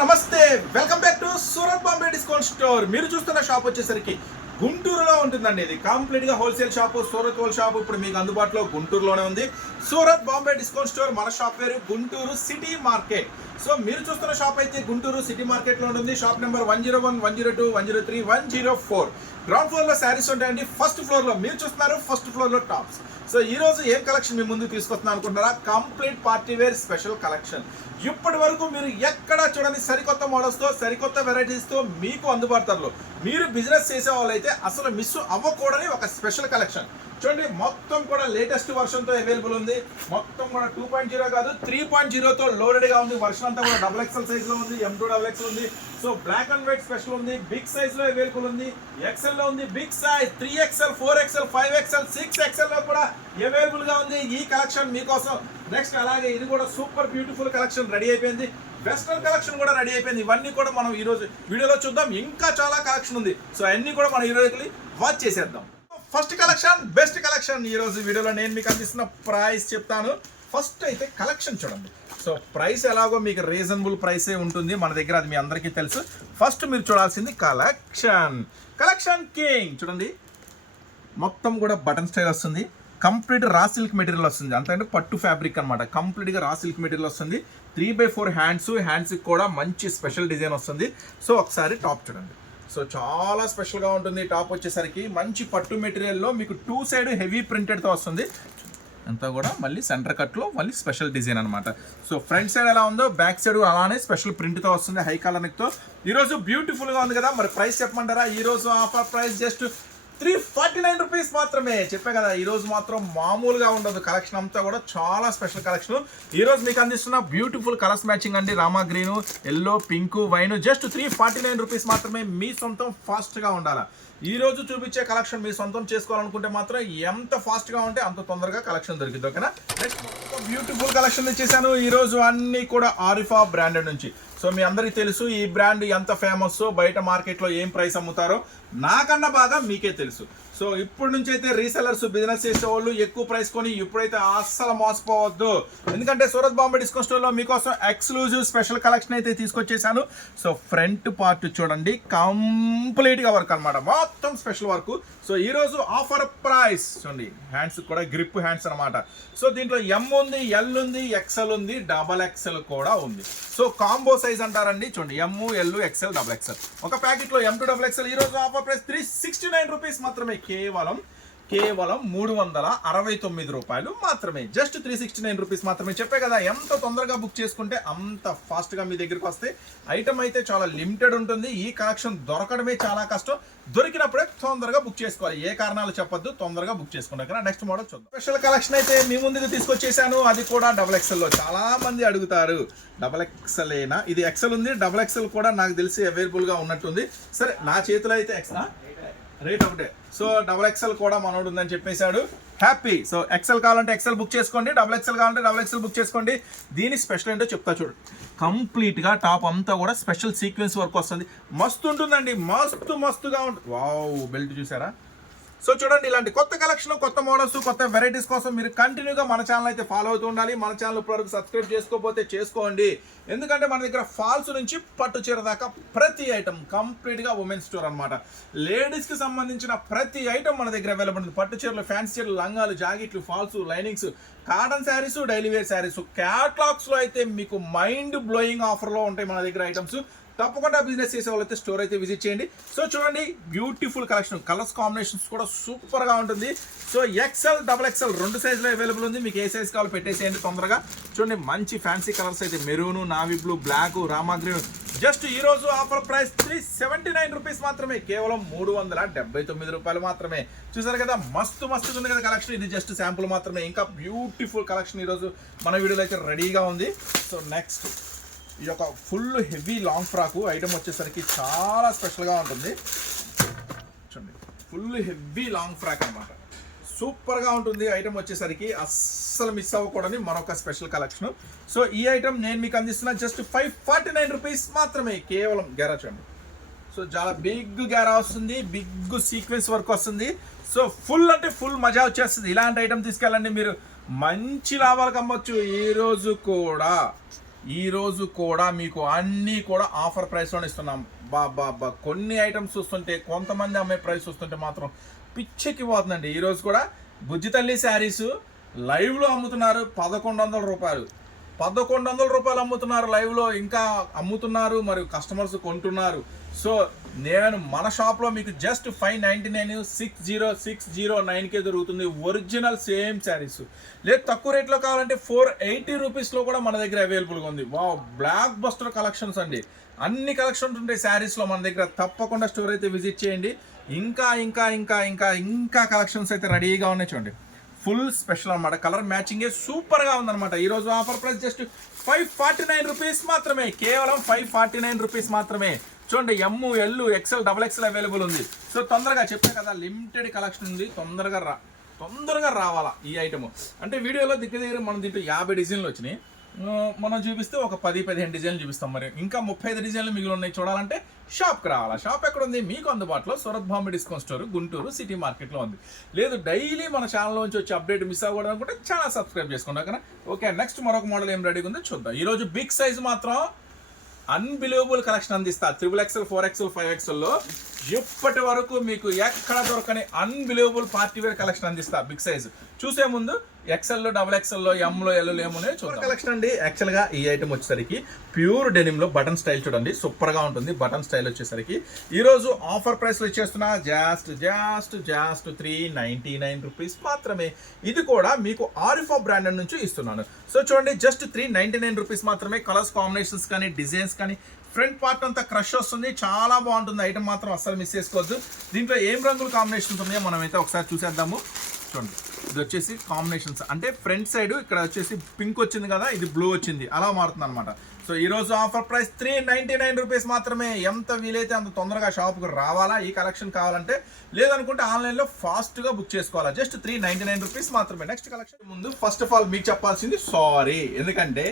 నమస్తే, welcome back to Surat Bombay discount store. మీరు చూస్తున్న షాప్ వచ్చేసరికి గుంటూరులో ఉంటుందండి. ఇది కంప్లీట్ గా wholesale shop, Surat whole shop ఇప్పుడు మీకు అందుబాటులో గుంటూరులోనే ఉంది. Surat Bombay discount store. మన షాప్ పేరు గుంటూరు సిటీ మార్కెట్. సో మీరు చూస్తున్న షాప్ అయితే గుంటూరు సిటీ మార్కెట్ లో ఉంటుంది. Shop number 101, 102, 103, 104. గ్రౌండ్ ఫ్లోర్ లో శారీస్ ఉంటాయండి. ఫస్ట్ ఫ్లోర్ లో మీరు చూస్తున్నారు, ఫస్ట్ ఫ్లోర్ లో టాప్స్. సో ఈ రోజు ఏం కలెక్షన్ మీ ముందు తీసుకొస్తున్నా అనుకుంటారా? Complete party wear special collection. ఇప్పటి వరకు మీరు ఎక్కడ చూడని సరికొత్త మోడల్స్ తో, సరికొత్త వెరైటీస్ తో మీకు అందుబాటులో. మీరు బిజినెస్ చేసే వాళ్ళైతే అసలు మిస్ అవ్వకూడని ఒక స్పెషల్ కలెక్షన్. చూడండి, మొత్తం కూడా లేటెస్ట్ వర్షన్ తో అవైలబుల్ ఉంది. మొత్తం కూడా 2.0 కాదు 3.0 తో లోడెడ్ గా ఉంది. వర్షన్ అంతా కూడా XXL సైజ్ లో ఉంది, M2 XXL ఉంది. So black and white special ఉంది. బిగ్ సైజ్ లో అవైలబుల్ ఉంది. XL లో ఉంది, big size 3XL, 4XL, 5XL, 6XL లో కూడా అవైలబుల్ గా ఉంది. ఈ కలెక్షన్ మీకోసం. నెక్స్ట్ అలాగే ఇది కూడా సూపర్ బ్యూటిఫుల్ కలెక్షన్ రెడీ అయిపోయింది. వెస్టర్న్ కలెక్షన్ కూడా రెడీ అయిపోయింది. ఇవన్నీ కూడా మనం ఈ రోజు వీడియోలో చూద్దాం. ఇంకా చాలా కలెక్షన్ ఉంది. సో అన్ని కూడా మనం ఈ రోజు వాచ్ చేసేద్దాం. First collection, best collection. ఈ రోజు వీడియోలో నేను మీకు అందిస్తున్న ప్రైస్ చెప్తాను. ఫస్ట్ అయితే కలెక్షన్ చూడండి. సో ప్రైస్ ఎలాగో మీకు రీజనబుల్ ప్రైసే ఉంటుంది మన దగ్గర, అది మీ అందరికీ తెలుసు. ఫస్ట్ మీరు చూడాల్సింది కలెక్షన్. కలెక్షన్ కింగ్ చూడండి, మొత్తం కూడా బటన్ స్టైల్ వస్తుంది. కంప్లీట్ రా సిల్క్ మెటీరియల్ వస్తుంది. అంతకంటే పట్టు ఫ్యాబ్రిక్ అనమాట. కంప్లీట్గా రా సిల్క్ మెటీరియల్ వస్తుంది. 3/4 హ్యాండ్స్కి కూడా మంచి స్పెషల్ డిజైన్ వస్తుంది. సో ఒకసారి టాప్ చూడండి. సో చాలా స్పెషల్గా ఉంటుంది. టాప్ వచ్చేసరికి మంచి పట్టు మెటీరియల్లో మీకు 2 సైడ్ హెవీ ప్రింటెడ్తో వస్తుంది. అంతా కూడా మళ్ళీ సెంటర్ కట్లో మళ్ళీ స్పెషల్ డిజైన్ అనమాట. సో ఫ్రంట్ సైడ్ ఎలా ఉందో బ్యాక్ సైడ్ అలానే స్పెషల్ ప్రింట్తో వస్తుంది, హై కలర్ నెక్తో. ఈరోజు బ్యూటిఫుల్గా ఉంది కదా. మరి ప్రైస్ చెప్పమంటారా? ఈరోజు ఆఫర్ ప్రైస్ జస్ట్ 349 రూపీస్ మాత్రమే. చెప్పే కదా, ఈరోజు మాత్రం మామూలుగా ఉండదు. కలెక్షన్ అంతా కూడా చాలా స్పెషల్ కలెక్షన్. ఈరోజు మీకు అందిస్తున్న బ్యూటిఫుల్ కలర్స్ మ్యాచింగ్ అండి. Rama green, yellow, pink, wine. Just 349 rupees మాత్రమే. మీ సొంతం ఫాస్ట్గా ఉండాలా. ఈ రోజు చూపించే కలెక్షన్ మీ సొంతం చేసుకోవాలనుకుంటే మాత్రం ఎంత ఫాస్ట్గా ఉంటే అంత తొందరగా కలెక్షన్ దొరికింది. ఓకేనా? నెక్స్ట్ బ్యూటిఫుల్ కలెక్షన్ ఇచ్చేసాను. ఈరోజు అన్నీ కూడా ఆరిఫా బ్రాండెడ్ నుంచి. సో మీ అందరికీ తెలుసు ఈ బ్రాండ్ ఎంత ఫేమస్, బయట మార్కెట్లో ఏం ప్రైస్ అమ్ముతారో నాకన్నా బాగా మీకే తెలుసు. సో ఇప్పటి నుంచి అయితే రీసెలర్స్, బిజినెస్ చేసేవాళ్ళు ఎక్కువ ప్రైస్ కొని ఇప్పుడైతే అస్సలు మోసపోవద్దు. ఎందుకంటే సూరత్ బాంబే డిస్కౌంట్ స్టోర్లో మీకోసం ఎక్స్క్లూజివ్ స్పెషల్ కలెక్షన్ అయితే తీసుకొచ్చేసాను. సో ఫ్రంట్ పార్ట్ చూడండి, కంప్లీట్గా వర్క్ అనమాట, మొత్తం స్పెషల్ వర్క్. సో ఈరోజు ఆఫర్ ప్రైస్ చూడండి. హ్యాండ్స్ కూడా గ్రిప్ హ్యాండ్స్ అనమాట. సో దీంట్లో M ఉంది, L ఉంది, XL ఉంది, XXL కూడా ఉంది. సో కాంబో సైజ్ అంటారండి. చూడండి, M, L, XL, XXL. ఒక ప్యాకెట్లో M2 XXL. ఈరోజు ఆఫర్ ప్రైస్ 369 రూపీస్ మాత్రమే. కేవలం 369 రూపాయలు మాత్రమే. జస్ట్ 369 రూపీస్ మాత్రమే. చెప్పే కదా, ఎంత తొందరగా బుక్ చేసుకుంటే అంత ఫాస్ట్గా మీ దగ్గరికి వస్తే. ఐటమ్ అయితే చాలా లిమిటెడ్ ఉంటుంది. ఈ కలెక్షన్ దొరకడమే చాలా కష్టం. దొరికినప్పుడే తొందరగా బుక్ చేసుకోవాలి. ఏ కారణాలు చెప్పొద్దు, తొందరగా బుక్ చేసుకుంటారు. నెక్స్ట్ మోడల్ చూద్దాం. స్పెషల్ కలెక్షన్ అయితే మీ ముందుకు తీసుకొచ్చేసాను. అది కూడా XXL లో. చాలా మంది అడుగుతారు XXL ఏనా? ఇది XL ఉంది, XXL కూడా నాకు తెలిసి అవైలబుల్గా ఉన్నట్టుంది. సరే, నా చేతిలో అయితే రేట్ ఒకటే. సో XXL కూడా మనోడు ఉందని చెప్పేశాడు. హ్యాపీ. సో XL కావాలంటే XL బుక్ చేసుకోండి, XXL కావాలంటే XXL బుక్ చేసుకోండి. దీని స్పెషల్ ఏంటో చెప్తా చూడు. కంప్లీట్గా టాప్ అంతా కూడా స్పెషల్ సీక్వెన్స్ వర్క్ వస్తుంది. మస్తు ఉంటుందండి, మస్తుగా ఉంటుంది. వావ్, బెల్ట్ చూసారా? సో చూడండి, ఇలాంటి కొత్త కలెక్షన్, కొత్త మోడల్స్, కొత్త వెరైటీస్ కోసం మీరు కంటిన్యూగా మన ఛానల్ అయితే ఫాలో అవుతూ ఉండాలి. మన ఛానల్ ఇప్పటివరకు సబ్స్క్రైబ్ చేసుకోకపోతే చేసుకోండి. ఎందుకంటే మన దగ్గర ఫాల్స్ నుంచి పట్టు చీర దాకా ప్రతి ఐటమ్ కంప్లీట్గా ఉమెన్ స్టోర్ అనమాట. లేడీస్కి సంబంధించిన ప్రతి ఐటమ్ మన దగ్గర అవైలబుల్ ఉంది. పట్టు చీరలు, ఫ్యాన్సీ చీరలు, లంగాలు, జాకెట్లు, falls, linings, cotton saris, daily wear saris. క్యాట్లాగ్స్లో అయితే మీకు మైండ్ బ్లోయింగ్ ఆఫర్లో ఉంటాయి మన దగ్గర ఐటమ్స్. తప్పకుండా బిజినెస్ చేసే వాళ్ళైతే స్టోర్ అయితే విజిట్ చేయండి. సో చూడండి, బ్యూటిఫుల్ కలెక్షన్. కలర్స్ కాంబినేషన్స్ కూడా సూపర్గా ఉంటుంది. సో XL, XXL 2 సైజులో అవైలబుల్ ఉంది. మీకు ఏ సైజ్ కావాలో పెట్టేసేయండి తొందరగా. చూడండి, మంచి ఫ్యాన్సీ కలర్స్ అయితే maroon, navy blue, black, Rama green. Just ఈ రోజు ఆఫర్ ప్రైస్ 379 రూపీస్ మాత్రమే. కేవలం 379 రూపాయలు మాత్రమే. చూసారు కదా, మస్తుగా ఉంది కదా కలెక్షన్. ఇది జస్ట్ శాంపుల్ మాత్రమే. ఇంకా బ్యూటిఫుల్ కలెక్షన్ ఈరోజు మన వీడియోలో అయితే రెడీగా ఉంది. సో నెక్స్ట్ ఈ యొక్క full heavy long frock item వచ్చేసరికి చాలా స్పెషల్గా ఉంటుంది. చూడండి, ఫుల్ హెవీ లాంగ్ ఫ్రాక్ అనమాట. సూపర్గా ఉంటుంది ఐటమ్ వచ్చేసరికి. అస్సలు మిస్ అవ్వకూడని మరొక స్పెషల్ కలెక్షన్. సో ఈ ఐటమ్ నేను మీకు అందిస్తున్నా జస్ట్ 549 రూపీస్ మాత్రమే. కేవలం గెరా చూడండి. సో చాలా బిగ్ గెరా వస్తుంది, బిగ్ సీక్వెన్స్ వర్క్ వస్తుంది. సో ఫుల్ అంటే ఫుల్ మజా వచ్చేస్తుంది. ఇలాంటి ఐటమ్ తీసుకెళ్ళండి, మీరు మంచి లాభాలకు అమ్మొచ్చు. ఈరోజు కూడా ఈ రోజు కూడా మీకు అన్నీ కూడా ఆఫర్ ప్రైస్లోనే ఇస్తున్నాం. బా కొన్ని ఐటమ్స్ చూస్తుంటే, కొంతమంది అమ్మే ప్రైస్ చూస్తుంటే మాత్రం పిచ్చెక్కి పోతుందండి. ఈరోజు కూడా బుజ్జి తల్లి శారీస్ లైవ్లో అమ్ముతున్నారు 1100 రూపాయలు. 1100 రూపాయలు అమ్ముతున్నారు లైవ్లో, ఇంకా అమ్ముతున్నారు, మరియు కస్టమర్స్ కొంటున్నారు. సో నేను మన షాప్లో మీకు జస్ట్ 599 60,609కే దొరుకుతుంది. Original same saris. లేదు తక్కువ రేట్లో కావాలంటే 480 రూపీస్లో కూడా మన దగ్గర అవైలబుల్గా ఉంది. బ్లాక్ బస్టర్ కలెక్షన్స్ అండి. అన్ని కలెక్షన్స్ ఉంటాయి శారీస్లో మన దగ్గర. తప్పకుండా స్టోర్ అయితే విజిట్ చేయండి. ఇంకా ఇంకా ఇంకా ఇంకా ఇంకా కలెక్షన్స్ అయితే రెడీగా ఉన్నాయి చూడండి. ఫుల్ స్పెషల్ అనమాట. కలర్ మ్యాచింగే సూపర్గా ఉందన్నమాట. ఈరోజు ఆఫర్ ప్రైస్ జస్ట్ 549 రూపీస్ మాత్రమే. కేవలం 549 రూపీస్ మాత్రమే. చూడండి ఎమ్, ఎల్, ఎక్సెల్, XXL అవైలబుల్ ఉంది. సో తొందరగా చెప్పే కదా, లిమిటెడ్ కలెక్షన్ ఉంది. తొందరగా రావాలా ఈ ఐటమ్. అంటే వీడియోలో దగ్గర మనం దీంట్లో 50 డిజైన్లు వచ్చినాయి. మనం చూపిస్తే ఒక 10-15 డిజైన్లు చూపిస్తాం. మరి ఇంకా 35 డిజైన్లు మిగిలి ఉన్నాయి. చూడాలంటే షాప్కి రావాలా. షాప్ ఎక్కడ ఉంది? మీకు అందుబాటులో Surat Bombay discount store, Guntur city మార్కెట్లో ఉంది. లేదు డైలీ మన ఛానల్ నుంచి వచ్చి అప్డేట్ మిస్ అవ్వకూడదు అనుకుంటే ఛానల్ సబ్స్క్రైబ్ చేసుకుంటాం కదా. ఓకే, నెక్స్ట్ మరొక మోడల్ ఏం రెడీగా ఉందో చూద్దాం. ఈరోజు బిగ్ సైజ్ మాత్రం అన్బిలీవబుల్ కలెక్షన్ అందిస్తా. 3XL, 4XL, 5XLలో ఇప్పటి వరకు మీకు ఎక్కడ దొరకని అన్బిలీవబుల్ పార్టీ వేర్ కలెక్షన్ అందిస్తా. బిగ్ సైజ్ చూసే ముందు XLలో, XXLలో, Mలో, Lలో ఏమున్నాయో చూద్దాం. కలెక్షన్ అండి. యాక్చువల్గా ఈ ఐటమ్ వచ్చేసరికి ప్యూర్ డెనిమ్లో బటన్ స్టైల్ చూడండి, సూపర్గా ఉంటుంది. బటన్ స్టైల్ వచ్చేసరికి ఈరోజు ఆఫర్ ప్రైస్లో ఇచ్చేస్తున్నా జస్ట్ 399 రూపీస్ మాత్రమే. ఇది కూడా మీకు ఆరిఫా బ్రాండ్ నుంచి ఇస్తున్నాను. సో చూడండి జస్ట్ 399 రూపీస్ మాత్రమే. కలర్స్ కాంబినేషన్స్ కానీ, డిజైన్స్ కానీ, ఫ్రంట్ పార్ట్ అంతా క్రష్ వస్తుంది. చాలా బాగుంటుంది ఐటమ్ మాత్రం, అస్సలు మిస్ చేసుకోవద్దు. దీంట్లో ఏం రంగులు కాంబినేషన్స్ ఉన్నాయో మనమైతే ఒకసారి చూసేద్దాము. చూడండి ఇది వచ్చేసి కాంబినేషన్స్ అంటే ఫ్రంట్ సైడ్ ఇక్కడ వచ్చేసి పింక్ వచ్చింది కదా, ఇది బ్లూ వచ్చింది, అలా మారుతుంది అనమాట. సో ఈరోజు ఆఫర్ ప్రైస్ 399 రూపీస్ మాత్రమే. ఎంత వీలైతే అంత తొందరగా షాప్కి రావాలా ఈ కలెక్షన్ కావాలంటే. లేదనుకుంటే ఆన్లైన్లో ఫాస్ట్గా బుక్ చేసుకోవాలా. జస్ట్ 399 రూపీస్ మాత్రమే. నెక్స్ట్ కలెక్షన్ ముందు ఫస్ట్ ఆఫ్ ఆల్ మీకు చెప్పాల్సింది సారీ. ఎందుకంటే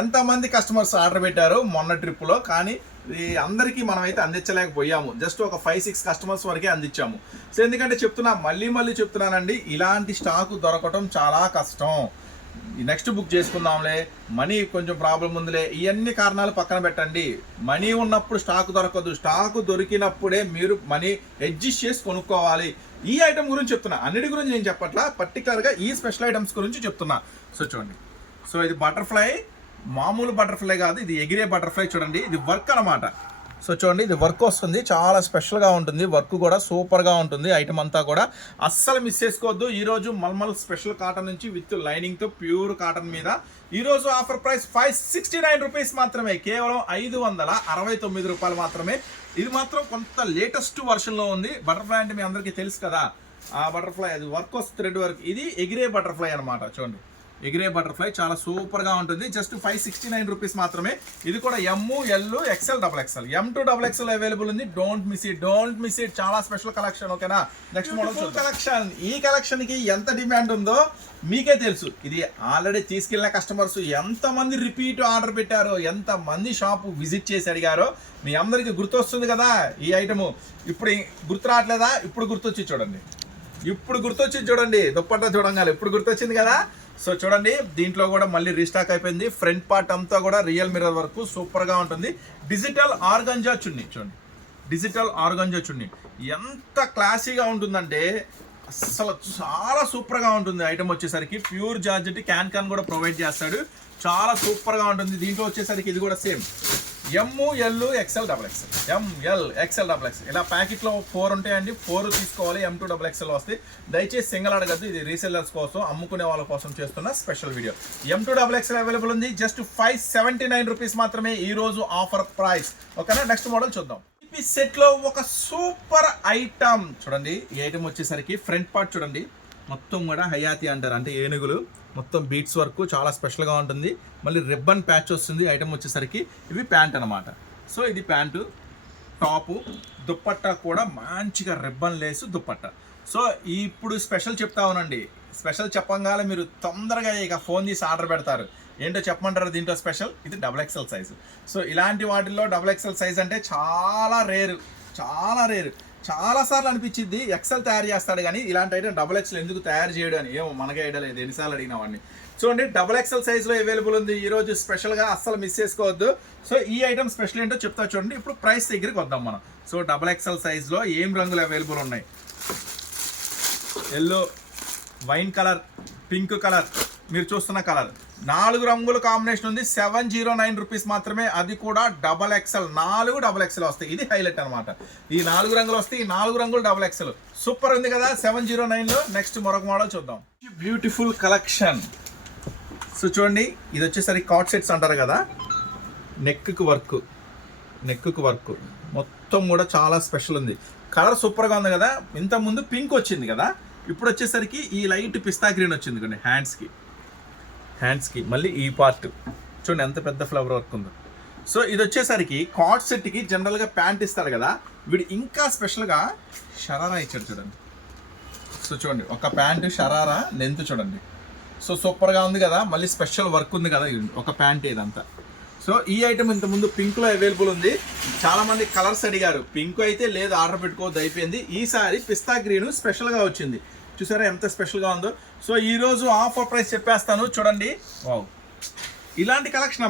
ఎంతమంది కస్టమర్స్ ఆర్డర్ పెట్టారు మొన్న ట్రిప్లో, కానీ అందరికీ మనమైతే అందించలేకపోయాము. జస్ట్ ఒక 5-6 కస్టమర్స్ వరకే అందించాము. సో ఎందుకంటే మళ్ళీ చెప్తున్నానండి, ఇలాంటి స్టాకు దొరకటం చాలా కష్టం. నెక్స్ట్ బుక్ చేసుకుందాంలే, మనీ కొంచెం ప్రాబ్లం ఉందిలే, ఇవన్నీ కారణాలు పక్కన పెట్టండి. మనీ ఉన్నప్పుడు స్టాక్ దొరకదు. స్టాక్ దొరికినప్పుడే మీరు మనీ అడ్జస్ట్ చేసి కొనుక్కోవాలి. ఈ ఐటమ్ గురించి చెప్తున్నా, అన్నిటి గురించి నేను చెప్పట్లా, పర్టికులర్గా ఈ స్పెషల్ ఐటమ్స్ గురించి చెప్తున్నా. సో చూడండి, సో ఇది బటర్ఫ్లై, మామూలు బటర్ఫ్లై కాదు, ఇది ఎగిరే బటర్ఫ్లై. చూడండి ఇది వర్క్ అనమాట. సో చూడండి ఇది వర్క్ వస్తుంది, చాలా స్పెషల్గా ఉంటుంది. వర్క్ కూడా సూపర్గా ఉంటుంది. ఐటమ్ అంతా కూడా అస్సలు మిస్ చేసుకోవద్దు. ఈరోజు మల్మల్ స్పెషల్ కాటన్ నుంచి విత్ లైనింగ్తో ప్యూర్ కాటన్ మీద ఈరోజు ఆఫర్ ప్రైస్ 569 రూపీస్ మాత్రమే. కేవలం 569 రూపాయలు మాత్రమే. ఇది మాత్రం కొంత లేటెస్ట్ వర్షన్లో ఉంది. బటర్ఫ్లై అంటే మీ అందరికీ తెలుసు కదా, ఆ బటర్ఫ్లై అది వర్క్ వస్తుంది, థ్రెడ్ వర్క్. ఇది ఎగిరే బటర్ఫ్లై అనమాట. చూడండి ఎగిరే బటర్ఫ్లై చాలా సూపర్గా ఉంటుంది. జస్ట్ 569 రూపీస్ మాత్రమే. ఇది కూడా M, L, XL, XXL, M2XXL available ఉంది. Don't miss it. చాలా స్పెషల్ కలెక్షన్. ఓకేనా, నెక్స్ట్ మోడల్ కలెక్షన్. ఈ కలెక్షన్కి ఎంత డిమాండ్ ఉందో మీకే తెలుసు. ఇది ఆల్రెడీ తీసుకెళ్ళిన కస్టమర్స్ ఎంతమంది రిపీట్ ఆర్డర్ పెట్టారో, ఎంతమంది షాపు విజిట్ చేసి అడిగారో మీ అందరికీ గుర్తొస్తుంది కదా ఈ ఐటము. ఇప్పుడు గుర్తు రావట్లేదా? ఇప్పుడు గుర్తొచ్చి చూడండి. దుప్పట్టా చూడంగానే ఇప్పుడు గుర్తొచ్చింది కదా. సో చూడండి దీంట్లో కూడా మళ్ళీ రీస్టాక్ అయిపోయింది. ఫ్రంట్ పార్ట్ అంతా కూడా రియల్ మిర్రర్ వరకు సూపర్గా ఉంటుంది. డిజిటల్ ఆర్గంజా చున్నీ చూడండి, డిజిటల్ ఆర్గంజా చున్నీ ఎంత క్లాసీగా ఉంటుందంటే అసలు చాలా సూపర్గా ఉంటుంది. ఐటమ్ వచ్చేసరికి ప్యూర్ జార్జెట్, క్యాన్ కూడా ప్రొవైడ్ చేస్తాడు. చాలా సూపర్గా ఉంటుంది. దీంట్లో వచ్చేసరికి ఇది కూడా సేమ్ ఎమ్, L, XL, XXL, ML, XL, XXL ఇలా ప్యాకెట్లో 4 ఉంటాయండి. 4 తీసుకోవాలి. M2XXL వస్తాయి. దయచేసి సింగిల్ అడగద్దు, ఇది రీసెల్లర్స్ కోసం, అమ్ముకునే వాళ్ళ కోసం చేస్తున్న స్పెషల్ వీడియో. M2XXL అవైలబుల్ ఉంది. జస్ట్ 579 రూపీస్ మాత్రమే ఈరోజు ఆఫర్ ప్రైస్. ఓకేనా, నెక్స్ట్ మోడల్ చూద్దాం. ఈ సెట్లో ఒక సూపర్ ఐటమ్ చూడండి. ఈ ఐటమ్ వచ్చేసరికి ఫ్రంట్ పార్ట్ చూడండి, మొత్తం కూడా హయాతి అంటారు, అంటే ఏనుగులు, మొత్తం బీట్స్ వర్క్ చాలా స్పెషల్గా ఉంటుంది. మళ్ళీ రిబ్బన్ ప్యాచ్ వస్తుంది. ఐటమ్ వచ్చేసరికి ఇవి ప్యాంట్ అనమాట. సో ఇది ప్యాంటు, టాపు, దుప్పట్టా కూడా మంచిగా రిబ్బన్ లేసు దుప్పట్టా. సో ఇప్పుడు స్పెషల్ చెప్తా ఉన్నాండి. స్పెషల్ చెప్పంగానే మీరు తొందరగా ఇక ఫోన్ తీసి ఆర్డర్ పెడతారు. ఏంటో చెప్పమంటారు దీంట్లో స్పెషల్? ఇది XXL సైజు. సో ఇలాంటి వాటిల్లో XXL సైజ్ అంటే చాలా రేరు. చాలాసార్లు అనిపించింది XL తయారు చేస్తాడు కానీ ఇలాంటి ఐటమ్ XXL ఎందుకు తయారు చేయడు అని. ఏమో మనకే ఐడియా లేదు, ఎన్నిసార్లు అడిగిన వాడిని. చూడండి డబుల్ ఎక్స్ఎల్ సైజ్ లో అవైలబుల్ ఉంది ఈ రోజు స్పెషల్ గా, అస్సలు మిస్ చేసుకోవద్దు. సో ఈ ఐటమ్ స్పెషల్ ఏంటో చెప్తా చూడండి. ఇప్పుడు ప్రైస్ దగ్గరికి వద్దాం మనం. సో డబుల్ ఎక్స్ఎల్ సైజ్ లో ఏం రంగులు అవైలబుల్ ఉన్నాయి? Yellow, wine colour, pink colour, మీరు చూస్తున్న కలర్, 4 రంగుల కాంబినేషన్ ఉంది. 709 రూపీస్ మాత్రమే, అది కూడా డబల్ ఎక్స్ఎల్. 4 డబల్ ఎక్స్ఎల్ వస్తాయి, ఇది హైలైట్ అనమాట. ఈ 4 రంగులు వస్తాయి, ఈ 4 రంగులు డబల్ ఎక్స్ఎల్. సూపర్ ఉంది కదా 709 లో. నెక్స్ట్ మరొక మోడల్ చూద్దాం. Beautiful collection. సో చూడండి, ఇది వచ్చేసరికి కాట్ సెట్స్ అంటారు కదా, నెక్కు వర్క్ మొత్తం కూడా చాలా స్పెషల్ ఉంది. కలర్ సూపర్గా ఉంది కదా. ఇంతకుముందు పింక్ వచ్చింది కదా, ఇప్పుడు వచ్చేసరికి ఈ లైట్ పిస్తా గ్రీన్ వచ్చింది కొన్ని హ్యాండ్స్కి మళ్ళీ ఈ పార్ట్ చూడండి ఎంత పెద్ద ఫ్లవర్ వర్క్ ఉందో. సో ఇది వచ్చేసరికి కాట్ సెట్కి జనరల్గా ప్యాంట్ ఇస్తారు కదా, వీడు ఇంకా స్పెషల్గా షరారా ఇచ్చాడు చూడండి. సో చూడండి, ఒక ప్యాంటు షరారా లెంత్ చూడండి. సో సూపర్గా ఉంది కదా, మళ్ళీ స్పెషల్ వర్క్ ఉంది కదా, ఒక ప్యాంట్ ఇదంతా. సో ఈ ఐటమ్ ఇంతకుముందు పింక్లో అవైలబుల్ ఉంది. చాలామంది కలర్స్ అడిగారు, పింక్ అయితే లేదు ఆర్డర్ పెట్టుకోవద్దు అయిపోయింది. ఈసారి పిస్తా గ్రీన్ స్పెషల్గా వచ్చింది, చూసారా ఎంత స్పెషల్గా ఉందో. సో ఈరోజు ఆఫర్ ప్రైస్ చెప్పేస్తాను చూడండి. వావ్, ఇలాంటి కలెక్షన్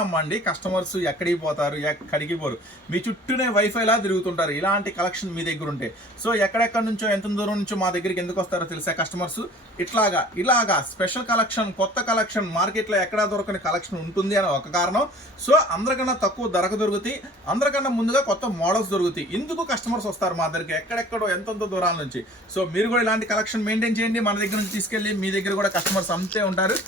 అమ్మండి. కస్టమర్స్ ఎక్కడికి పోతారు, ఎక్కడికి పోరు, మీ చుట్టూనే వైఫైలా తిరుగుతుంటారు ఇలాంటి కలెక్షన్ మీ దగ్గర ఉంటే. సో ఎక్కడెక్కడి నుంచో ఎంత దూరం నుంచో మా దగ్గరికి ఎందుకు వస్తారో తెలుసా కస్టమర్స్? ఇలాగా స్పెషల్ కలెక్షన్, కొత్త కలెక్షన్, మార్కెట్లో ఎక్కడా దొరకని కలెక్షన్ ఉంటుంది అని ఒక కారణం. సో అందరికన్నా తక్కువ ధరకు దొరుకుతాయి, అందరికన్నా ముందుగా కొత్త మోడల్స్ దొరుకుతాయి. ఎందుకు కస్టమర్స్ వస్తారు మా దగ్గరికి ఎక్కడెక్కడో ఎంతెంత దూరాల నుంచి. సో మీరు కూడా ఇలాంటి కలెక్షన్ మెయింటైన్ చేయండి, మన దగ్గర నుంచి తీసుకెళ్ళి మీ దగ్గర కూడా కస్టమర్స్ అంతే ఉంటారు.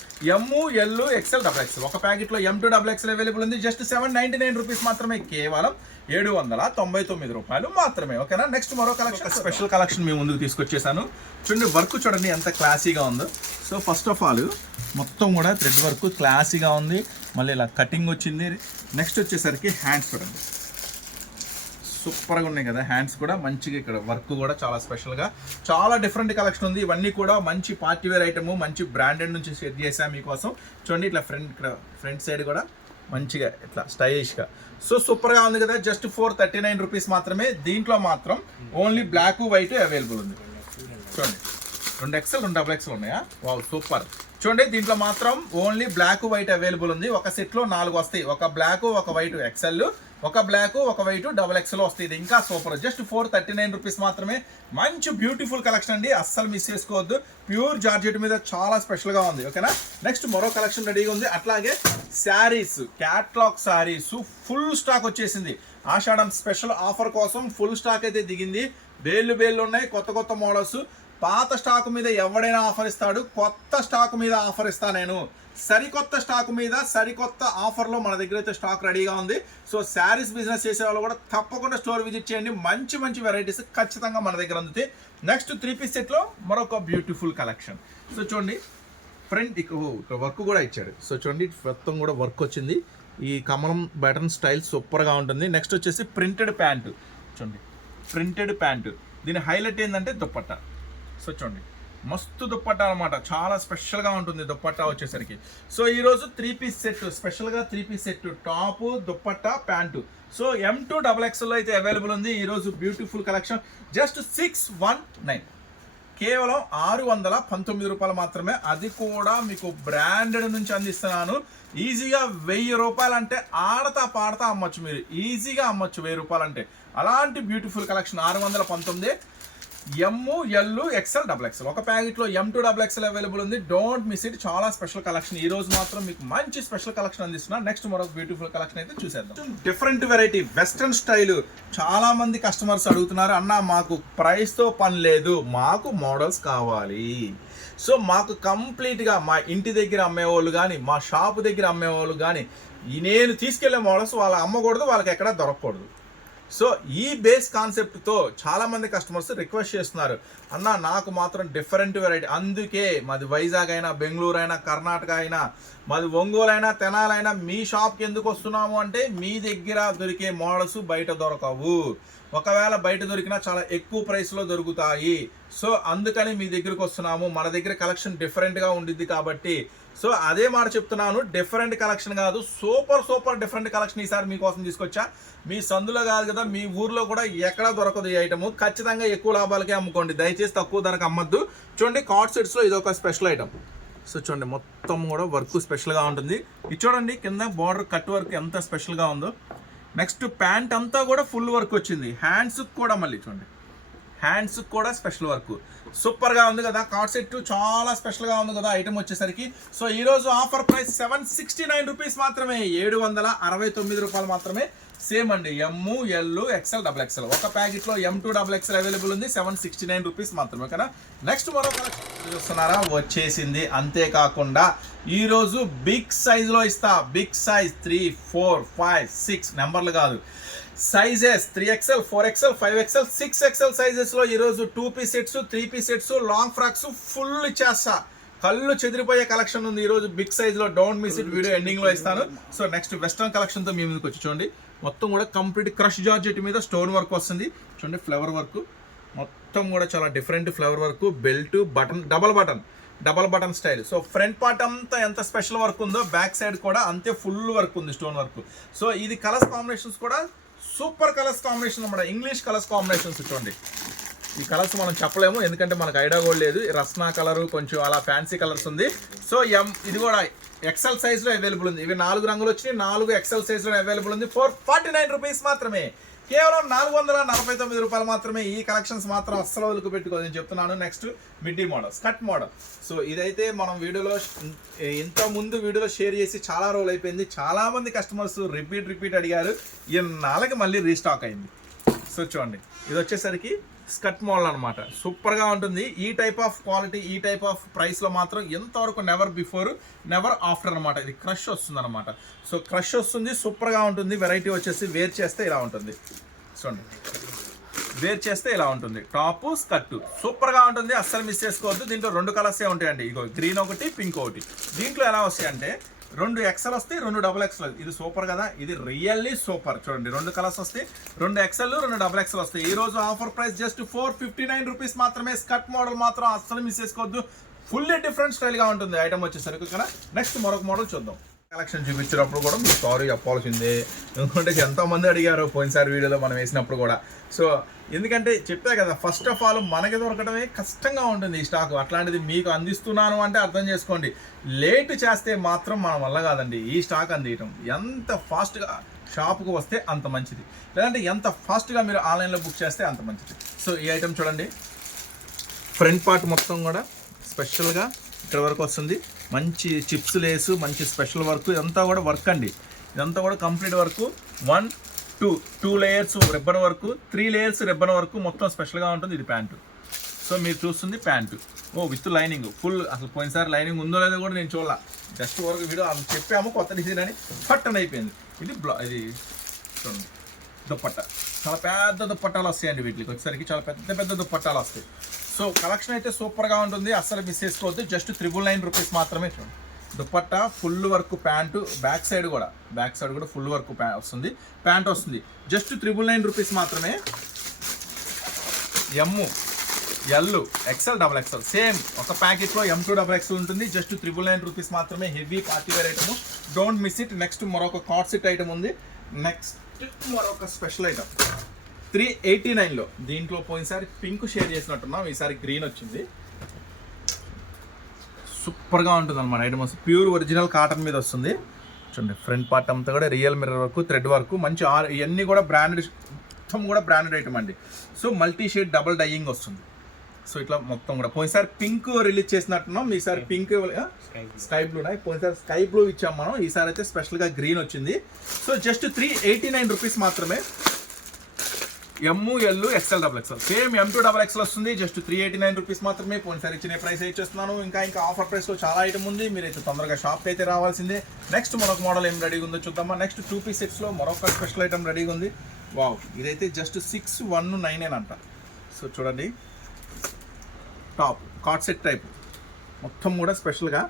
ఎల్, ఎక్స్ఎల్, డబుల్ ఎక్స్ఎల్, ఒక ప్యాకెట్లో M2 డబుల్ ఎక్స్ఎల్ అవైలబుల్ ఉంది. జస్ట్ 799 రూపీస్ మాత్రమే, కేవలం 799 రూపాయలు మాత్రమే. ఓకేనా, నెక్స్ట్ మరో కలెక్షన్, స్పెషల్ కలెక్షన్ మీ ముందుకు తీసుకొచ్చేసాను. చూడండి వర్క్ చూడండి ఎంత క్లాసీగా ఉందో. సో ఫస్ట్ ఆఫ్ ఆల్ మొత్తం కూడా థ్రెడ్ వర్క్ క్లాసీగా ఉంది, మళ్ళీ ఇలా కటింగ్ వచ్చింది. నెక్స్ట్ వచ్చేసరికి హ్యాండ్స్ చూడండి, సూపర్గా ఉన్నాయి కదా హ్యాండ్స్ కూడా మంచిగా. ఇక్కడ వర్క్ కూడా చాలా స్పెషల్గా, చాలా డిఫరెంట్ కలెక్షన్ ఉంది. ఇవన్నీ కూడా మంచి పార్టీ వేర్ ఐటమ్, మంచి బ్రాండెడ్ నుంచి సెట్ చేసాం మీకోసం. చూడండి ఇట్లా ఫ్రంట్ సైడ్ కూడా మంచిగా ఇట్లా స్టైలిష్గా. సో సూపర్గా ఉంది కదా. జస్ట్ 439 రూపీస్ మాత్రమే. దీంట్లో మాత్రం ఓన్లీ బ్లాక్ వైట్ అవైలబుల్ ఉంది. చూడండి 2 ఎక్స్ఎల్ 2 డబుల్ ఎక్స్ఎల్ ఉన్నాయా? Wow super. చూడండి దీంట్లో మాత్రం ఓన్లీ బ్లాక్ వైట్ అవైలబుల్ ఉంది. ఒక సెట్లో 4 వస్తాయి, ఒక బ్లాక్ ఒక వైట్ ఎక్స్ఎల్, ఒక బ్లాక్ ఒక వైట్ డబుల్ ఎక్స్ఎల్ వస్తాయి. ఇది ఇంకా సూపర్. జస్ట్ 439 రూపీస్ మాత్రమే. మంచి బ్యూటిఫుల్ కలెక్షన్ అండి, అస్సలు మిస్ చేసుకోవద్దు. ప్యూర్ జార్జెట్ మీద చాలా స్పెషల్గా ఉంది. ఓకేనా, నెక్స్ట్ మరో కలెక్షన్ రెడీగా ఉంది. అట్లాగే saris, catalogue saris full stock వచ్చేసింది. ఆషాఢం స్పెషల్ ఆఫర్ కోసం ఫుల్ స్టాక్ అయితే దిగింది. బేళ్ళు ఉన్నాయి, కొత్త మోడల్స్. పాత స్టాక్ మీద ఎవడైనా ఆఫర్ ఇస్తాడు, కొత్త స్టాక్ మీద ఆఫర్ ఇస్తా నేను. సరికొత్త స్టాక్ మీద సరికొత్త ఆఫర్లో మన దగ్గర అయితే స్టాక్ రెడీగా ఉంది. సో శారీస్ బిజినెస్ చేసే వాళ్ళు కూడా తప్పకుండా స్టోర్ విజిట్ చేయండి. మంచి వెరైటీస్ ఖచ్చితంగా మన దగ్గర అందుతాయి. నెక్స్ట్ 3 పీస్ సెట్లో మరొక బ్యూటిఫుల్ కలెక్షన్. సో చూడండి ఫ్రంట్ ఇక్కడ వర్క్ కూడా ఇచ్చాడు. సో చూడండి మొత్తం కూడా వర్క్ వచ్చింది. ఈ కమలం బటన్ స్టైల్ సూపర్గా ఉంటుంది. నెక్స్ట్ వచ్చేసి ప్రింటెడ్ ప్యాంటు. చూడండి ప్రింటెడ్ ప్యాంటు, దీని హైలైట్ ఏంటంటే దుప్పట్టా. సో చూడండి మస్తు దుప్పట్టా అనమాట, చాలా స్పెషల్గా ఉంటుంది దుప్పట్టా వచ్చేసరికి. సో ఈరోజు 3 పీస్ సెట్, స్పెషల్గా 3 piece set, top, dupatta, pant. So M2 double XL అయితే అవైలబుల్ ఉంది. ఈరోజు బ్యూటిఫుల్ కలెక్షన్. జస్ట్ 619, కేవలం 619 రూపాయలు మాత్రమే. అది కూడా మీకు బ్రాండెడ్ నుంచి అందిస్తున్నాను. ఈజీగా 1000 రూపాయలు అంటే ఆడతా పాడతా అమ్మచ్చు, మీరు ఈజీగా అమ్మచ్చు 1000 రూపాయలు అంటే. అలాంటి beautiful collection 619. L, XL, double XL, ఒక ప్యాకెట్లో M2 డబుల్ ఎక్స్ఎల్ అవైలబుల్ ఉంది. డోంట్ మిస్ ఇట్, చాలా స్పెషల్ కలెక్షన్. ఈ రోజు మాత్రం మీకు మంచి స్పెషల్ కలెక్షన్ అందిస్తున్నా. నెక్స్ట్ మరొక బ్యూటిఫుల్ కలెక్షన్ అయితే చూసేద్దాం. Different variety western style. చాలా మంది కస్టమర్స్ అడుగుతున్నారు, అన్న మాకు ప్రైస్తో పని లేదు, మాకు మోడల్స్ కావాలి. సో మాకు కంప్లీట్గా మా ఇంటి దగ్గర అమ్మేవాళ్ళు కానీ, మా షాపు దగ్గర అమ్మేవాళ్ళు కానీ, నేను తీసుకెళ్లే మోడల్స్ వాళ్ళ అమ్మకూడదు, వాళ్ళకి ఎక్కడా దొరకకూడదు. సో ఈ బేస్ కాన్సెప్ట్తో చాలామంది కస్టమర్స్ రిక్వెస్ట్ చేస్తున్నారు, అన్న నాకు మాత్రం డిఫరెంట్ వెరైటీ. అందుకే మాది వైజాగ్ అయినా, బెంగళూరు అయినా, కర్ణాటక అయినా, మాది ఒంగోలు అయినా, తెనాలైనా మీ షాప్కి ఎందుకు వస్తున్నాము అంటే మీ దగ్గర దొరికే మోడల్స్ బయట దొరకవు. ఒకవేళ బయట దొరికినా చాలా ఎక్కువ ప్రైస్లో దొరుకుతాయి. సో అందుకని మీ దగ్గరికి వస్తున్నాము. మన దగ్గర కలెక్షన్ డిఫరెంట్గా ఉండిద్ది కాబట్టి. సో అదే మాట చెప్తున్నాను, డిఫరెంట్ కలెక్షన్ కాదు, సూపర్ డిఫరెంట్ కలెక్షన్ ఈసారి మీకోసం తీసుకొచ్చా. మీ సందులో కాదు కదా, మీ ఊర్లో కూడా ఎక్కడా దొరకదు ఈ ఐటమ్. ఖచ్చితంగా ఎక్కువ లాభాలకే అమ్ముకోండి, దయచేసి తక్కువ ధరకు అమ్మద్దు. చూడండి కాట్ సెట్స్లో ఇది ఒక స్పెషల్ ఐటమ్. సో చూడండి మొత్తం కూడా వర్క్ స్పెషల్గా ఉంటుంది. ఇది చూడండి కింద బార్డర్ కట్ వర్క్ ఎంత స్పెషల్గా ఉందో. నెక్స్ట్ ప్యాంట్ అంతా కూడా ఫుల్ వర్క్ వచ్చింది. హ్యాండ్స్కి కూడా మళ్ళీ చూడండి, హ్యాండ్స్కి కూడా స్పెషల్ వర్క్ సూపర్గా ఉంది కదా. కార్డ్ సెట్ చాలా స్పెషల్గా ఉంది కదా ఐటమ్ వచ్చేసరికి. సో ఈరోజు ఆఫర్ ప్రైస్ 769 రూపీస్ మాత్రమే, 769 రూపాయలు మాత్రమే. సేమ్ అండి, ఎమ్, ఎల్, ఎక్స్ఎల్, డబుల్ ఎక్స్ఎల్. ఒక ప్యాకెట్లో M2 డబుల్ ఎక్స్ఎల్ అవైలబుల్ ఉంది, 769 రూపీస్ మాత్రమే కదా. నెక్స్ట్ మరో కలెక్షన్ చూస్తున్నారా, వచ్చేసింది. అంతేకాకుండా ఈరోజు బిగ్ సైజులో ఇస్తా. బిగ్ సైజ్ 3, 4, 5, 6 నెంబర్లు కాదు, sizes 3XL, 4XL, 5XL, 6XL సైజెస్లో ఈరోజు 2 piece sets, 3 piece sets, long frocks full ఇచ్చేస్తా. కళ్ళు చెదిరిపోయే కలెక్షన్ ఉంది ఈరోజు బిగ్ సైజ్లో. డోంట్ మిస్ ఇట్, వీడియో ఎండింగ్లో ఇస్తాను. సో నెక్స్ట్ వెస్ట్రన్ కలెక్షన్తో మీ ముందుకు వచ్చి చూడండి. మొత్తం కూడా కంప్లీట్ క్రష్ జార్జెట్ మీద స్టోన్ వర్క్ వస్తుంది. చూడండి ఫ్లవర్ వర్క్ మొత్తం కూడా చాలా different flower work. Belt, button, double button style. So front part అంతా ఎంత స్పెషల్ వర్క్ ఉందో బ్యాక్ సైడ్ కూడా అంతే ఫుల్ వర్క్ ఉంది, స్టోన్ వర్క్. సో ఇది కలర్స్ కాంబినేషన్స్ కూడా సూపర్ కలర్స్ కాంబినేషన్ అన్నమాట, ఇంగ్లీష్ కలర్స్ కాంబినేషన్స్. చూడండి ఈ కలర్స్ మనం చెప్పలేము ఎందుకంటే మనకు ఐడియా కూడా లేదు. రస్నా కలర్ కొంచెం అలా ఫ్యాన్సీ కలర్స్ ఉంది. సో ఇది కూడా ఎక్సెల్ సైజ్లో అవైలబుల్ ఉంది. ఇవి 4 రంగులు వచ్చినాయి, 4 ఎక్సెల్ సైజ్లో అవైలబుల్ ఉంది. 449 రూపీస్ మాత్రమే, కేవలం 449 రూపాయలు మాత్రమే. ఈ కలెక్షన్స్ మాత్రం అస్సలు వదులుకు పెట్టుకోదని చెప్తున్నాను. Next middy model, skirt model. So ఇదైతే మనం వీడియోలో ఇంతకుముందు వీడియోలో షేర్ చేసి చాలా రోజులు అయిపోయింది. చాలామంది కస్టమర్స్ రిపీట్ అడిగారు. ఈ 4కి మళ్ళీ రీస్టాక్ అయింది. సో చూడండి ఇది వచ్చేసరికి స్కర్ట్ మోడల్ అనమాట. సూపర్గా ఉంటుంది. ఈ టైప్ ఆఫ్ క్వాలిటీ, ఈ టైప్ ఆఫ్ ప్రైస్లో మాత్రం ఎంతవరకు నెవర్ బిఫోర్ నెవర్ ఆఫ్టర్ అనమాట. ఇది క్రష్ వస్తుంది అనమాట. సో క్రష్ వస్తుంది, సూపర్గా ఉంటుంది. వెరైటీ వచ్చేసి వేర్ చేస్తే ఇలా ఉంటుంది. చూడండి వేర్ చేస్తే ఇలా ఉంటుంది. టాప్, స్కర్ట్ సూపర్గా ఉంటుంది, అస్సలు మిస్ చేసుకోవద్దు. దీంట్లో 2 కలర్సే ఉంటాయండి. ఇగో గ్రీన్ ఒకటి, పింక్ ఒకటి. దీంట్లో ఎలా వస్తాయంటే 2 ఎక్సెల్ వస్తాయి, 2 డబుల్ ఎక్సెల్. ఇది సూపర్ కదా, ఇది రియల్లీ సూపర్. చూడండి 2 కలర్స్ వస్తాయి, 2 ఎక్సెల్, 2 డబుల్ ఎక్సెల్ వస్తాయి. ఈ రోజు ఆఫర్ ప్రైస్ జస్ట్ 459 రూపీస్ మాత్రమే. స్కర్ట్ మోడల్ మాత్రం అస్సలు మిస్ చేసుకోవద్దు, ఫుల్లీ డిఫరెంట్ స్టైల్గా ఉంటుంది ఐటమ్ వచ్చేసరికి కదా. నెక్స్ట్ మరొక మోడల్ చూద్దాం. కలెక్షన్ చూపించినప్పుడు కూడా మీకు సారీ చెప్పాల్సిందే, ఎందుకంటే ఎంతోమంది అడిగారు పోయినసారి వీడియోలో మనం వేసినప్పుడు కూడా. సో ఎందుకంటే చెప్పే కదా, ఫస్ట్ ఆఫ్ ఆల్ మనకి దొరకడమే కష్టంగా ఉంటుంది ఈ స్టాక్. అట్లాంటిది మీకు అందిస్తున్నాను అంటే అర్థం చేసుకోండి. లేట్ చేస్తే మాత్రం మన వల్ల కాదండి ఈ స్టాక్ అందియటం. ఎంత ఫాస్ట్గా షాప్కి వస్తే అంత మంచిది, లేదంటే ఎంత ఫాస్ట్గా మీరు ఆన్లైన్లో బుక్ చేస్తే అంత మంచిది. సో ఈ ఐటమ్ చూడండి, ఫ్రంట్ పార్ట్ మొత్తం కూడా స్పెషల్గా ఇక్కడ వరకు వస్తుంది. మంచి చిప్స్ లేసు, మంచి స్పెషల్ వర్క్. ఇదంతా కూడా వర్క్ అండి, ఇదంతా కూడా complete work. 1, 2 layers ribbon work, 3 layers ribbon work, మొత్తం స్పెషల్గా ఉంటుంది. ఇది ప్యాంటు. సో మీరు చూస్తుంది ప్యాంటు విత్ లైనింగ్ ఫుల్. అసలు పోయినసారి లైనింగ్ ఉందో లేదో కూడా నేను చూడాల, జస్ట్ వరకు వీడియో చెప్పాము కొత్త డిజైన్ అని పట్టన్ అయిపోయింది. ఇది ఇది చూడండి దుప్పట్ట, చాలా పెద్ద దుప్పట్టాలు వస్తాయండి వీటికి వచ్చేసరికి, చాలా పెద్ద దుప్పట్టాలు వస్తాయి. సో కలెక్షన్ అయితే సూపర్గా ఉంటుంది, అస్సలు మిస్ చేసుకోవద్దు. జస్ట్ 999 రూపీస్ మాత్రమే. చూడండి దుప్పట్ట full work, pant back side కూడా ఫుల్ వర్క్ వస్తుంది, ప్యాంట్ వస్తుంది. జస్ట్ 999 రూపీస్ మాత్రమే. M, L, XL, double XL same ఒక ప్యాకెట్లో M2 డబుల్ ఎక్స్ఎల్ ఉంటుంది. జస్ట్ 999 రూపీస్ మాత్రమే. Heavy party wear item, don't miss it. Next మరొక కార్డ్ సెట్ ఐటమ్ ఉంది. నెక్స్ట్ మరొక స్పెషల్ ఐటమ్ 389లో. దీంట్లో పోయినసారి పింక్ షేర్ చేసినట్టున్నాం, ఈసారి గ్రీన్ వచ్చింది. సూపర్గా ఉంటుంది అనమాట ఐటమ్. ప్యూర్ ఒరిజినల్ కాటన్ మీద వస్తుంది. చూడండి ఫ్రంట్ పార్ట్ అంతా కూడా real mirror work, thread work, మంచి ఇవన్నీ కూడా బ్రాండెడ్, మొత్తం కూడా బ్రాండెడ్ ఐటమ్ అండి. So multi shade double dyeing వస్తుంది. సో ఇట్లా మొత్తం కూడా పోయినసారి పింక్ రిలీజ్ చేసినట్టున్నాం, ఈసారి పింక్ స్కై బ్లూ. పోయినసారి స్కై బ్లూ ఇచ్చాం మనం, ఈసారి అయితే స్పెషల్గా గ్రీన్ వచ్చింది. సో జస్ట్ 389 రూపీస్ మాత్రమే. M, L, XL, double XL same M2 double XL వస్తుంది. జస్ట్ 389 రూపీస్ మాత్రమే. పోయినసారి ఇచ్చిన ప్రైస్ ఇచ్చేస్తున్నాను. ఇంకా ఆఫర్ ప్రైస్లో చాలా ఐటమ్ ఉంది, మీరైతే తొందరగా షాప్కి అయితే రావాల్సిందే. నెక్స్ట్ మరొక మోడల్ ఏం రెడీగా ఉందో చూద్దామా. నెక్స్ట్ 2 పీస్ సెట్స్లో మరొక స్పెషల్ ఐటమ్ రెడీగా ఉంది. వావ్, ఇదైతే జస్ట్ 619 అంట. సో చూడండి టాప్ కార్డ్ సెట్ టైప్ మొత్తం కూడా స్పెషల్గా.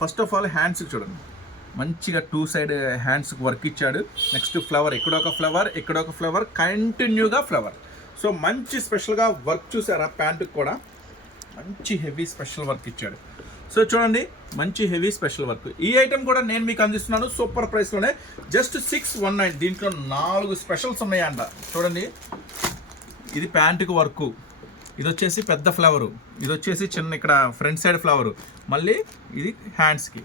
ఫస్ట్ ఆఫ్ ఆల్ హ్యాండ్స్కి చూడండి, మంచిగా 2 సైడ్ హ్యాండ్స్కి వర్క్ ఇచ్చాడు. నెక్స్ట్ ఫ్లవర్, ఎక్కడొక ఫ్లవర్, కంటిన్యూగా ఫ్లవర్. సో మంచి స్పెషల్గా వర్క్ చూసారా. ప్యాంటుకి కూడా మంచి హెవీ స్పెషల్ వర్క్ ఇచ్చాడు. సో చూడండి మంచి హెవీ స్పెషల్ వర్క్. ఈ ఐటమ్ కూడా నేను మీకు అందిస్తున్నాను సూపర్ ప్రైస్లోనే. జస్ట్ 619. దీంట్లో 4 స్పెషల్స్ ఉన్నాయంట. చూడండి ఇది ప్యాంటుకి వర్క్, ఇది వచ్చేసి పెద్ద ఫ్లవరు, ఇది వచ్చేసి చిన్న ఇక్కడ ఫ్రంట్ సైడ్ ఫ్లవరు, మళ్ళీ ఇది హ్యాండ్స్కి.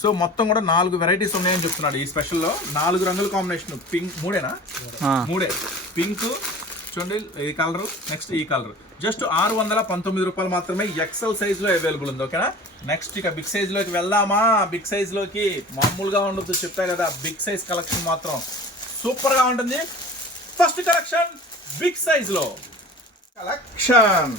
సో మొత్తం కూడా 4 వెరైటీస్ ఉన్నాయని చెప్తున్నాడు ఈ స్పెషల్లో. 4 రంగుల కాంబినేషన్, పింక్ మూడే పింక్ చూడండి, ఈ కలరు, నెక్స్ట్ ఈ కలర్. జస్ట్ 619 రూపాయలు మాత్రమే. ఎక్సెల్ సైజ్లో అవైలబుల్ ఉంది. ఓకేనా, నెక్స్ట్ ఇక బిగ్ సైజ్లోకి వెళ్దామా. బిగ్ సైజ్లోకి మామూలుగా ఉండదు, చెప్పా కదా, బిగ్ సైజ్ కలెక్షన్ మాత్రం సూపర్గా ఉంటుంది. ఫస్ట్ కలెక్షన్ బిగ్ సైజ్లో collection.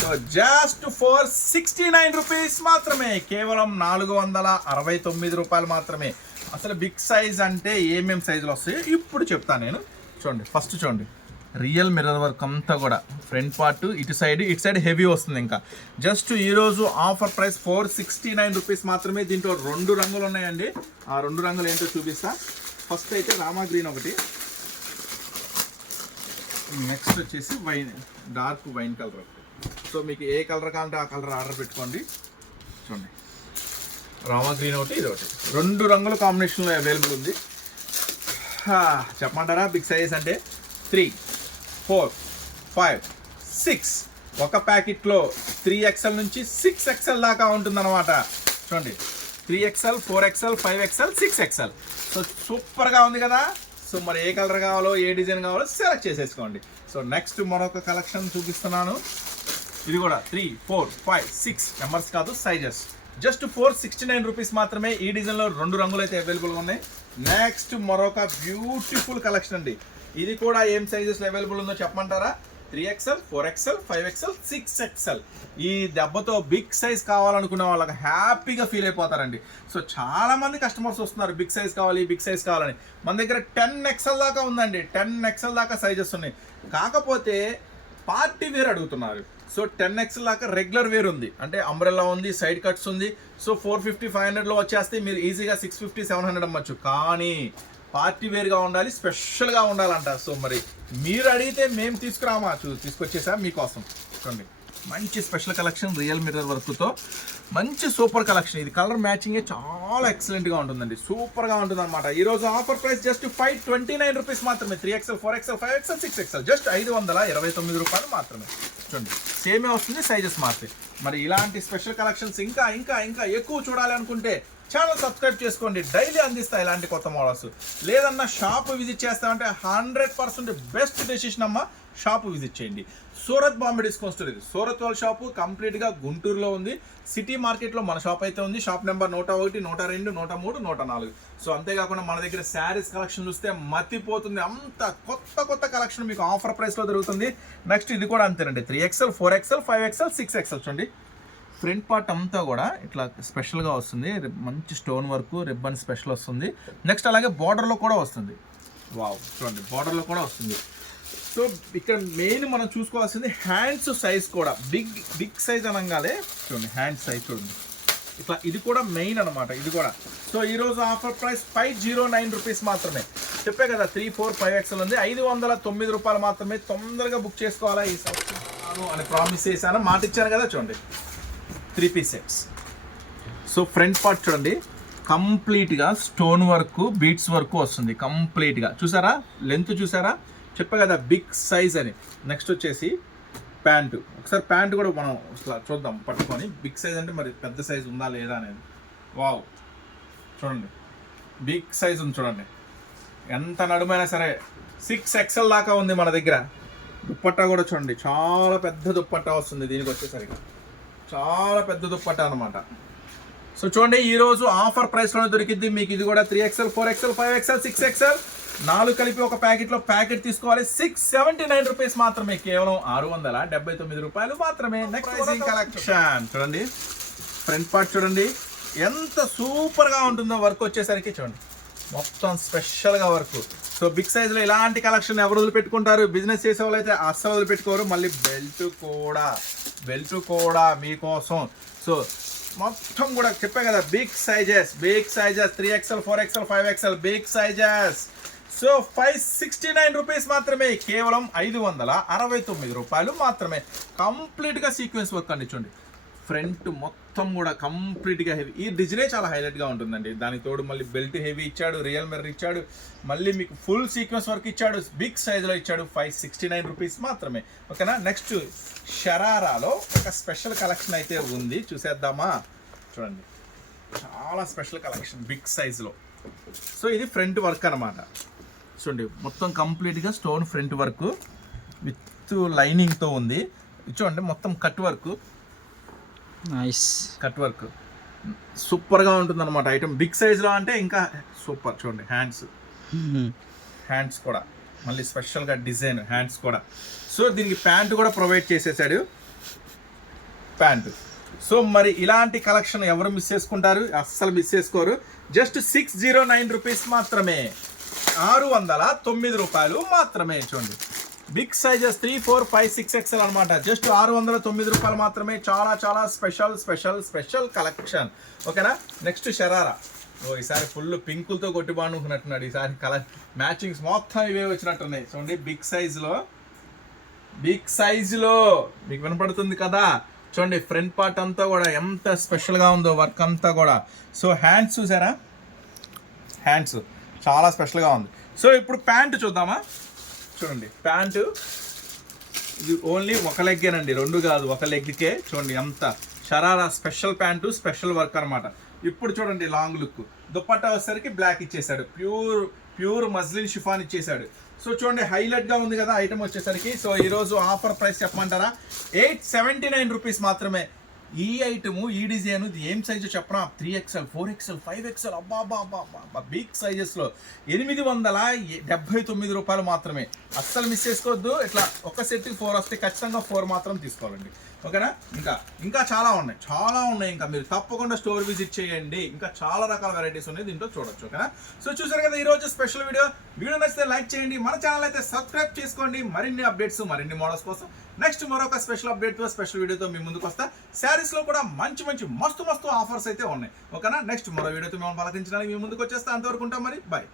So just for 69 rupees మాత్రమే, కేవలం 469 రూపాయలు మాత్రమే. అసలు బిగ్ సైజ్ అంటే ఏమేమి సైజులు వస్తాయో ఇప్పుడు చెప్తాను నేను. చూడండి, ఫస్ట్ చూడండి, రియల్ మిర్రర్ వర్క్ అంతా కూడా ఫ్రంట్ పార్ట్, ఇటు సైడ్ హెవీ వస్తుంది. ఇంకా జస్ట్ ఈరోజు ఆఫర్ ప్రైస్ 469 రూపీస్ మాత్రమే. దీంట్లో 2 రంగులు ఉన్నాయండి. ఆ 2 రంగులు ఏంటో చూపిస్తా. ఫస్ట్ అయితే రామా గ్రీన్ ఒకటి, నెక్స్ట్ వచ్చేసి డార్క్ వైన్ కలర్ ఒకటి. సో మీకు ఏ కలర్ కావాలంటే ఆ కలర్ ఆర్డర్ పెట్టుకోండి. చూడండి, రామా గ్రీన్ ఒకటి, ఇది ఒకటి, 2 రంగుల కాంబినేషన్లో అవైలబుల్ ఉంది. చెప్పమంటారా బిగ్ సైజ్ అంటే? 3, 4, 5, 6 ఒక ప్యాకెట్లో 3XL నుంచి 6XL దాకా ఉంటుందన్నమాట. చూడండి, 3XL, 4XL, 5XL, 6XL. So సూపర్గా ఉంది కదా. సో మరి ఏ కలర్ కావాలో, ఏ డిజైన్ కావాలో సెలెక్ట్ చేసేసుకోండి. సో నెక్స్ట్ మరొక కలెక్షన్ చూపిస్తున్నాను. ఇది కూడా 3, 4, 5, 6 నెంబర్స్ కాదు, సైజెస్. జస్ట్ 469 రూపీస్ మాత్రమే. ఈ డిజైన్లో 2 రంగులు అయితే అవైలబుల్గా ఉన్నాయి. నెక్స్ట్ మరొక బ్యూటిఫుల్ కలెక్షన్ అండి. ఇది కూడా ఏం సైజెస్లో అవైలబుల్ ఉందో చెప్పమంటారా? 3XL, 4XL, 5XL, 6XL. ఈ దెబ్బతో బిగ్ సైజ్ కావాలనుకునే వాళ్ళకి హ్యాపీగా ఫీల్ అయిపోతారండి. సో చాలామంది కస్టమర్స్ వస్తున్నారు, బిగ్ సైజ్ కావాలి, బిగ్ సైజ్ కావాలని. మన దగ్గర 10XL దాకా ఉందండి. 10XL దాకా సైజెస్ ఉన్నాయి. కాకపోతే పార్టీ వేర్ అడుగుతున్నారు. సో 10XL దాకా రెగ్యులర్ వేర్ ఉంది, అంటే అంబ్రెల్లా ఉంది, సైడ్ కట్స్ ఉంది. సో 450, 500లో వచ్చేస్తే మీరు ఈజీగా 650, 700 అమ్మచ్చు. కానీ పార్టీ వేర్గా ఉండాలి, స్పెషల్గా ఉండాలంట. సో మరి మీరు అడిగితే మేము తీసుకొచ్చేసాం మీకోసం. చూడండి, మంచి స్పెషల్ కలెక్షన్, రియల్ మిర్రర్ వర్క్తో మంచి సూపర్ కలెక్షన్. ఇది కలర్ మ్యాచింగే చాలా ఎక్సలెంట్గా ఉంటుందండి, సూపర్గా ఉంటుంది అనమాట. ఈరోజు ఆఫర్ ప్రైస్ జస్ట్ 529 రూపీస్ మాత్రమే. 3XL, 4XL, 5XL, 6XL just 529 రూపాయలు మాత్రమే. చూడండి, సేమే వస్తుంది, సైజెస్ మారుతాయి. మరి ఇలాంటి స్పెషల్ కలెక్షన్స్ ఇంకా ఇంకా ఇంకా ఎక్కువ చూడాలి అనుకుంటే ఛానల్ సబ్స్క్రైబ్ చేసుకోండి. డైలీ అందిస్తా ఇలాంటి కొత్త మోడల్స్. లేదన్నా షాప్ విజిట్ చేస్తామంటే 100% బెస్ట్ డెసిషన్ అమ్మ. షాప్ విజిట్ చేయండి. Surat Bombay discount store. ఇది సూరత్ వాళ్ళ షాపు, కంప్లీట్గా గుంటూరులో ఉంది. సిటీ మార్కెట్లో మన షాప్ అయితే ఉంది. Shop number 101, 102, 103, 104. సో అంతేకాకుండా మన దగ్గర శారీస్ కలెక్షన్ చూస్తే మతిపోతుంది. అంత కొత్త కలెక్షన్ మీకు ఆఫర్ ప్రైస్లో దొరుకుతుంది. నెక్స్ట్ ఇది కూడా అంతేనండి. 3XL, 4XL, 5XL, 6XL. చూడండి, ఫ్రంట్ పార్ట్ అంతా కూడా ఇట్లా స్పెషల్గా వస్తుంది. మంచి స్టోన్ వర్క్, రిబ్బన్ స్పెషల్ వస్తుంది. నెక్స్ట్ అలాగే బార్డర్లో కూడా వస్తుంది. వావ్, చూడండి, బార్డర్లో కూడా వస్తుంది. సో ఇక్కడ మెయిన్ మనం చూసుకోవాల్సింది హ్యాండ్స్ సైజ్ కూడా. బిగ్ సైజ్ అనగానే చూడండి, హ్యాండ్ సైజ్ చూడండి ఇట్లా. ఇది కూడా మెయిన్ అనమాట, ఇది కూడా. సో ఈరోజు ఆఫర్ ప్రైస్ 509 రూపీస్ మాత్రమే. చెప్పే కదా 3, 4, 5XL ఉంది. 509 రూపాయలు మాత్రమే. తొందరగా బుక్ చేసుకోవాలా ఈ అని ప్రామిస్ చేశాను, మాట ఇచ్చాను కదా. చూడండి, 3 piece sets. So front part చూడండి, కంప్లీట్గా స్టోన్ వర్క్, బీట్స్ వర్క్ వస్తుంది కంప్లీట్గా. చూసారా, లెంత్ చూసారా, చెప్పా కదా బిగ్ సైజ్ అని. నెక్స్ట్ వచ్చేసి ప్యాంటు. ఒకసారి ప్యాంటు కూడా మనం అసలు చూద్దాం పట్టుకొని. బిగ్ సైజ్ అంటే మరి పెద్ద సైజ్ ఉందా లేదా అనేది. వావ్, చూడండి, బిగ్ సైజ్ ఉంది చూడండి. ఎంత నడుమైనా సరే 6XL దాకా ఉంది మన దగ్గర. దుప్పట్టా కూడా చూడండి, చాలా పెద్ద దుప్పట్టా వస్తుంది దీనికి వచ్చేసరికి. చాలా పెద్ద దుప్పట్టా అనమాట. సో చూడండి, ఈరోజు ఆఫర్ ప్రైస్లోనే దొరికింది మీకు. ఇది కూడా 3XL, 4XL, 5XL, 6XL 4 కలిపి ఒక ప్యాకెట్లో ప్యాకెట్ తీసుకోవాలి. 679 రూపీస్ మాత్రమే. కేవలం 679 రూపాయలు మాత్రమే. నెక్స్ట్ కలెక్షన్ చూడండి, ఫ్రంట్ పార్ట్ చూడండి ఎంత సూపర్గా ఉంటుందో. వర్క్ వచ్చేసరికి చూడండి, మొత్తం స్పెషల్గా వర్క్. సో బిగ్ సైజ్లో ఇలాంటి కలెక్షన్ ఎవరు వదిలిపెట్టుకుంటారు? బిజినెస్ చేసే వాళ్ళు అయితే అస్సలు వదిలిపెట్టుకోరు. మళ్ళీ బెల్ట్ కూడా మీకోసం. సో మొత్తం కూడా చెప్పే కదా big sizes 3XL, 4XL, 5XL big sizes. So 569 rupees మాత్రమే. కేవలం 569 రూపాయలు మాత్రమే. కంప్లీట్గా సీక్వెన్స్ వర్క్ అండి. చూడండి, ఫ్రంట్ మొత్తం మొత్తం కూడా కంప్లీట్గా హెవీ. ఈ డిజైనే చాలా హైలైట్గా ఉంటుందండి. దానికి తోడు మళ్ళీ బెల్ట్ హెవీ ఇచ్చాడు, రియల్ మిర్రర్ ఇచ్చాడు, మళ్ళీ మీకు ఫుల్ సీక్వెన్స్ వర్క్ ఇచ్చాడు, బిగ్ సైజులో ఇచ్చాడు. 569 రూపీస్ మాత్రమే. ఓకేనా. నెక్స్ట్ షరారాలో ఒక స్పెషల్ కలెక్షన్ అయితే ఉంది, చూసేద్దామా. చూడండి, చాలా స్పెషల్ కలెక్షన్ బిగ్ సైజులో. సో ఇది ఫ్రంట్ వర్క్ అనమాట. చూడండి, మొత్తం కంప్లీట్గా స్టోన్ ఫ్రంట్ వర్క్ విత్ లైనింగ్తో ఉంది. చూడండి, మొత్తం cut work, nice cut work సూపర్గా ఉంటుంది అనమాట. ఐటమ్ బిగ్ సైజ్లో అంటే ఇంకా సూపర్. చూడండి, హ్యాండ్స్ కూడా మళ్ళీ స్పెషల్గా డిజైన్ హ్యాండ్స్ కూడా. సో దీనికి ప్యాంటు కూడా ప్రొవైడ్ చేసేసాడు, ప్యాంటు. సో మరి ఇలాంటి కలెక్షన్ ఎవరు మిస్ చేసుకుంటారు? అస్సలు మిస్ చేసుకోరు. జస్ట్ 609 రూపీస్ మాత్రమే, 609 రూపాయలు మాత్రమే. చూడండి, బిగ్ సైజెస్ 3, 4, 5, 6 XL అనమాట. జస్ట్ 609 రూపాయలు మాత్రమే. చాలా చాలా స్పెషల్ స్పెషల్ స్పెషల్ కలెక్షన్. ఓకేనా. నెక్స్ట్ షరారా. ఈసారి ఫుల్ పింకులతో కొట్టి బాగుంటున్నట్టున్నాడు. ఈసారి కలర్ మ్యాచింగ్స్ మొత్తం ఇవే వచ్చినట్టున్నాయి. చూడండి, బిగ్ సైజులో మీకు వినపడుతుంది కదా. చూడండి, ఫ్రంట్ పార్ట్ అంతా కూడా ఎంత స్పెషల్గా ఉందో వర్క్ అంతా కూడా. సో హ్యాండ్స్ చూసారా, హ్యాండ్స్ చాలా స్పెషల్గా ఉంది. సో ఇప్పుడు ప్యాంటు చూద్దామా. చూడండి, ప్యాంటు ఇది ఓన్లీ ఒక లెగ్గేనండి, రెండు కాదు, ఒక లెగ్కే. చూడండి, ఎంత sharara special pant, special work అనమాట. ఇప్పుడు చూడండి, లాంగ్ లుక్. దుపట్టా వచ్చేసరికి బ్లాక్ ఇచ్చేసాడు, ప్యూర్ మజ్లిన్ షిఫాన్ ఇచ్చేసాడు. సో చూడండి, హైలైట్గా ఉంది కదా ఐటమ్ వచ్చేసరికి. సో ఈరోజు ఆఫర్ ప్రైస్ చెప్పమంటారా? 879 రూపీస్ మాత్రమే. ఈ ఐటము, ఈ డిజైన్ ఏం సైజు చెప్పరా? 3XL, 4XL, 5XL, అబ్బా బిగ్ సైజెస్లో 879 రూపాయలు మాత్రమే. అస్సలు మిస్ చేసుకోవద్దు. ఇట్లా ఒక సెట్కి 4 వస్తే ఖచ్చితంగా 4 మాత్రం తీసుకోవాలండి. ఓకేనా. ఇంకా చాలా ఉన్నాయి. ఇంకా మీరు తప్పకుండా స్టోర్ విజిట్ చేయండి. ఇంకా చాలా రకాల వెరైటీస్ ఉన్నాయి, దీంట్లో చూడొచ్చు. ఓకేనా. సో చూసారు కదా ఈరోజు స్పెషల్ వీడియో నచ్చితే లైక్ చేయండి, మన ఛానల్ అయితే సబ్స్క్రైబ్ చేసుకోండి. మరిన్ని అప్డేట్స్, మరిన్ని మోడల్స్ కోసం నెక్స్ట్ మరొక స్పెషల్ అప్డేట్తో, స్పెషల్ వీడియోతో మీ ముందుకు వస్తా. శారీస్లో కూడా మంచి మస్తు ఆఫర్స్ అయితే ఉన్నాయి. ఓకేనా. నెక్స్ట్ మరో వీడియోతో మేము పలకించడానికి మీ ముందుకు వచ్చేస్తా. అంతవరకు ఉంటాం మరి. బాయ్.